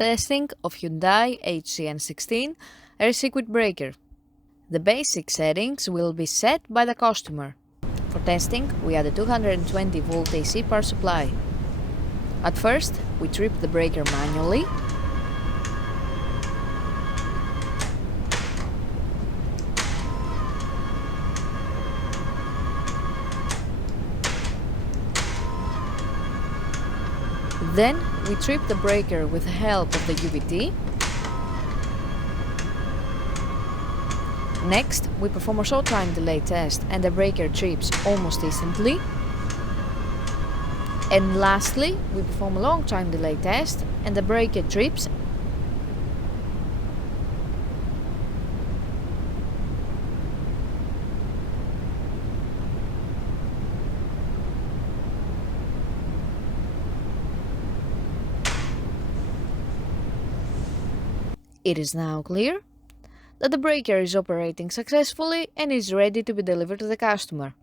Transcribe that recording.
Testing of Hyundai HGN16 air-circuit breaker. The basic settings will be set by the customer. For testing, we add a 220 volt AC power supply. At first, we trip the breaker manually. Then we trip the breaker with the help of the UVT. Next, we perform a short time delay test and the breaker trips almost instantly. And lastly, we perform a long time delay test and the breaker trips. It is now clear that the breaker is operating successfully and is ready to be delivered to the customer.